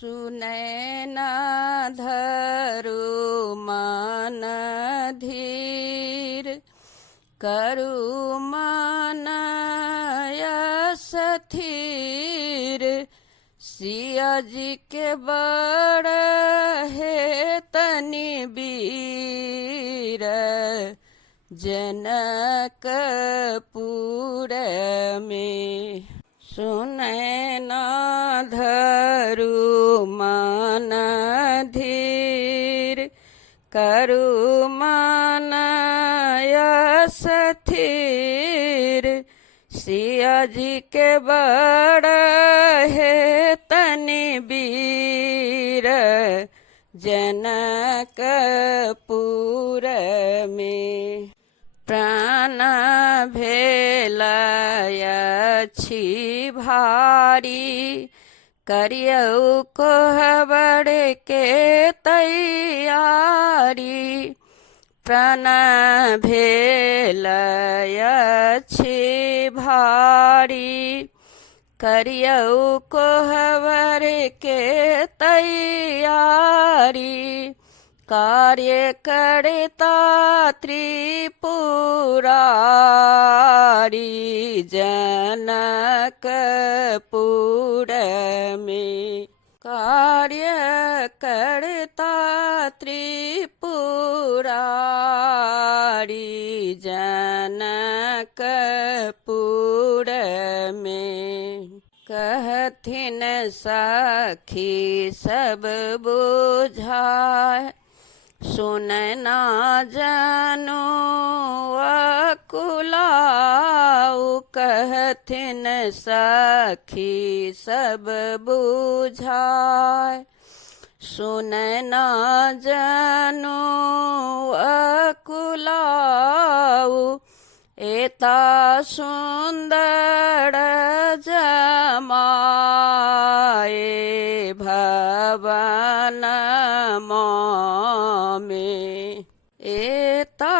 सुनैना धरु मन धीर करु मन यस स्थिर। सिया जी के बड़ है तनि वीर जनकपुर में। सुनैना धरु मन धीर करु मन यस स्थिर। सिया जी के बड़ है तनि वीर जनकपुर में। प्राण भेलयछि भारी करियौ कोहबर के तैयारी। प्राण भेलयछि भारी करियौ कोहबर के तैयारी। कार्य करता त्रिपुरारी जनकपुर में। कार्य करता त्रिपुरारी जनकपुर में। कहथिन सखी सब बुझाय सुन ना जानो अकुलाऊ। कहथिन सखी सब बुझाय सुन ना जानो अकुलाऊ। एता सुंदर जमाए भवन में। एता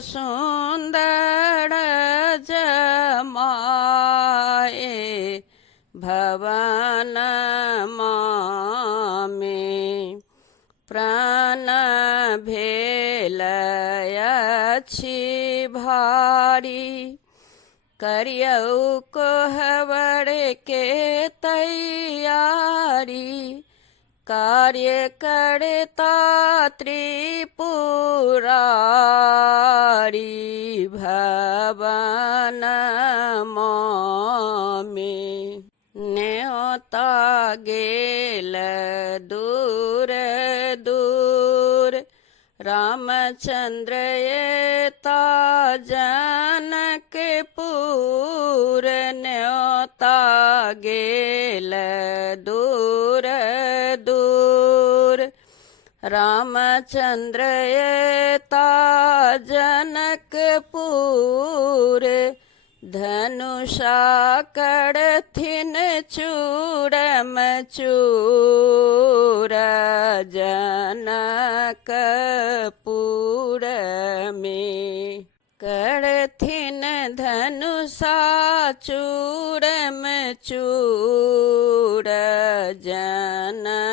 सुंदर जमाए भवन में। प्राण भेलयछि भारी करियौ कोहबर के तैयारी। कार्य करता त्रिपुरारी भवन में। न्योता गेल दूर दूर रामचंद्र एता जनकपुर। न्योता गेल दूर दूर रामचंद्र एता जनकपुर। धनुषा करथिन चूड़म चूर जनकपुर में। करथिन धनुषा चूड़म चूर जनकपुर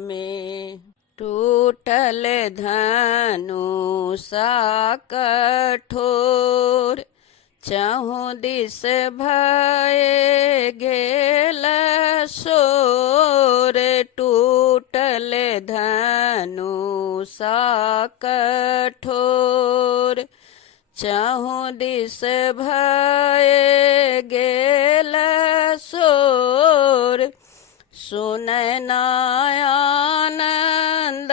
में। टूटल धनुषा कठोर चहु दिस भये गेल शोर। टूटल धनुषा कठोर चहु दिस भये गेल शोर। सुन आनंद